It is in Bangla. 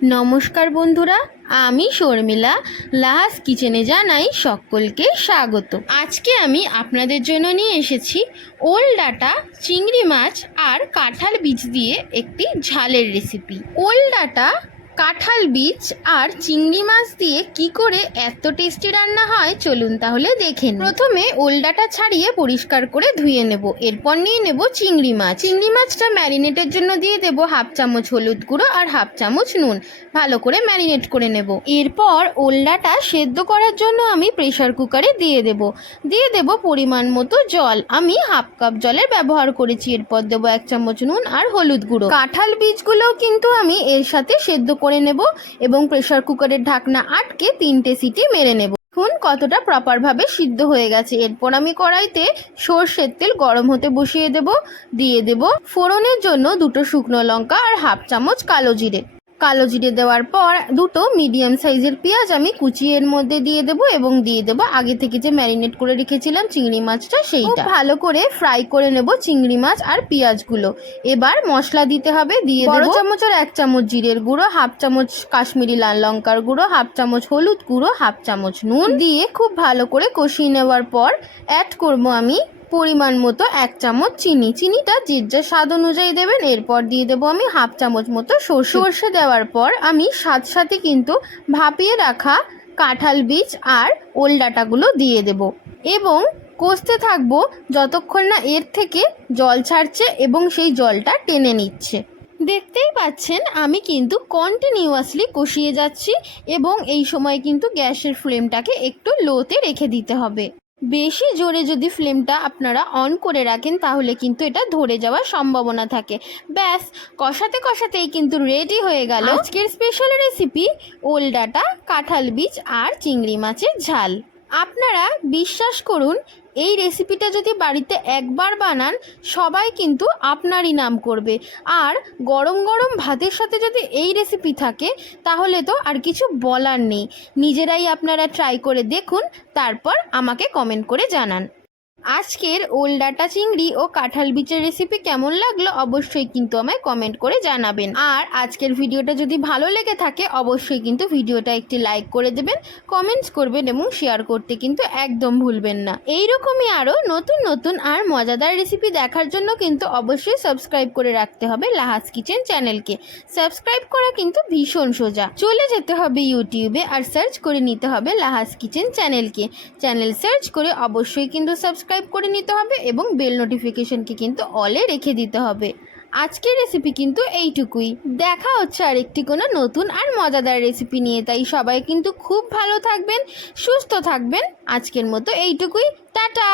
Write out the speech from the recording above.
নমস্কার বন্ধুরা, আমি শর্মিলা লাহাস কিচেনে জানাই সকলকে স্বাগত। আজকে আমি আপনাদের জন্য নিয়ে এসেছি ওল ডাঁটা, চিংড়ি মাছ আর কাঁঠাল বীজ দিয়ে একটি ঝালের রেসিপি। ওল ডাঁটা, কাঁঠাল বীজ আর চিংড়ি মাছ দিয়ে কি করে এত টেস্টি রান্না হয় চলুন তাহলে দেখে নিই। প্রথমে ওল ডাঁটা ছাড়িয়ে পরিষ্কার করে ধুয়ে নেব। এরপর নিয়ে নেব চিংড়ি মাছ। চিংড়ি মাছটা ম্যারিনেটের জন্য দিয়ে দেব হাফ চামচ হলুদ গুঁড়ো আর হাফ চামচ নুন। ভালো করে ম্যারিনেট করে নেব। এরপর ওল ডাঁটা সেদ্ধ করার জন্য আমি প্রেসার কুকারে দিয়ে দেব পরিমাণ মতো জল। আমি হাফ কাপ জলের ব্যবহার করেছি। এরপর দেবো 1 চামচ নুন আর হলুদ গুঁড়ো। কাঁঠাল বীজগুলোও কিন্তু আমি এর সাথে সেদ্ধ করে নেব এবং প্রেসার কুকারের ঢাকনা আটকে 3টে সিটি মেরে নেব। দেখুন কতটা প্রপারভাবে সিদ্ধ হয়ে গেছে। এরপর আমি কড়াইতে সর্ষের তেল গরম হতে বসিয়ে দিয়ে দেব ফোড়নের জন্য 2টো শুকনো লঙ্কা আর হাফ চামচ কালো জিরে দেওয়ার পর 2টো মিডিয়াম সাইজের পেঁয়াজ আমি কুচিয়ে এর মধ্যে দিয়ে দেব এবং দিয়ে দেব আগে থেকে যে ম্যারিনেট করে রেখেছিলাম চিংড়ি মাছটা, সেইটা ভালো করে ফ্রাই করে নেব চিংড়ি মাছ আর পেঁয়াজগুলো। এবার মশলা দিতে হবে। দিয়ে দেব বড় চামচের 1 চামচ জিরের গুঁড়ো, হাফ চামচ কাশ্মীরি লাল লঙ্কার গুঁড়ো, হাফ চামচ হলুদ গুঁড়ো, হাফ চামচ নুন দিয়ে খুব ভালো করে কষিয়ে নেওয়ার পর অ্যাড করব আমি পরিমাণ মতো 1 চামচ চিনিটা যে যা স্বাদ অনুযায়ী দেবেন। এরপর দিয়ে দেবো আমি হাফ চামচ মতো সর্ষে দেওয়ার পর আমি সাথে কিন্তু ভাপিয়ে রাখা কাঁঠাল বীজ আর ওল ডাঁটাগুলো দিয়ে দেব এবং কষতে থাকবো যতক্ষণ না এর থেকে জল ছাড়ছে এবং সেই জলটা টেনে নিচ্ছে। দেখতেই পাচ্ছেন আমি কিন্তু কন্টিনিউয়াসলি কষিয়ে যাচ্ছি এবং এই সময় কিন্তু গ্যাসের ফ্লেমটাকে একটু লোতে রেখে দিতে হবে। বেশি জোরে যদি ফ্লেমটা আপনারা অন করে রাখেন তাহলে কিন্তু এটা ধরে যাওয়ার সম্ভাবনা থাকে। ব্যাস কষাতেই কিন্তু রেডি হয়ে গেল আজকের স্পেশাল রেসিপি ওল ডাঁটা, কাঁঠাল বীজ আর চিংড়ি মাছের ঝাল। আপনারা বিশ্বাস করুন, এই রেসিপিটা যদি বাড়িতে একবার বানান সবাই কিন্তু আপনারই নাম করবে। আর গরম গরম ভাতের সাথে যদি এই রেসিপি থাকে তাহলে তো আর কিছু বলার নেই। নিজেরাই আপনারা ট্রাই করে দেখুন, তারপর আমাকে কমেন্ট করে জানান। আজকের ওল ডাঁটা, চিংড়ি ও কাঁঠাল বীজের রেসিপি কেমন লাগলো অবশ্যই কিন্তু আমায় কমেন্ট করে জানাবেন। আর আজকের ভিডিওটা যদি ভালো লেগে থাকে অবশ্যই কিন্তু ভিডিওটা একটি লাইক করে দেবেন, কমেন্টস করবেন এবং শেয়ার করতে কিন্তু একদম ভুলবেন না। এইরকমই আরও নতুন আর মজাদার রেসিপি দেখার জন্য কিন্তু অবশ্যই সাবস্ক্রাইব করে রাখতে হবে লাহাস কিচেন চ্যানেলকে। সাবস্ক্রাইব করা কিন্তু ভীষণ সোজা। চলে যেতে হবে ইউটিউবে আর সার্চ করে নিতে হবে লাহাস কিচেন চ্যানেলকে। চ্যানেল সার্চ করে অবশ্যই কিন্তু সাবস্ক্রাইব করে নিতে হবে এবং বেল নোটিফিকেশনকে কিন্তু অলে রেখে দিতে হবে। আজকের রেসিপি কিন্তু এইটুকুই। দেখা হচ্ছে আরেকটি কোনো নতুন আর মজাদার রেসিপি নিয়ে। তাই সবাই কিন্তু খুব ভালো থাকবেন, সুস্থ থাকবেন। আজকের মতো এইটুকুই, টাটা।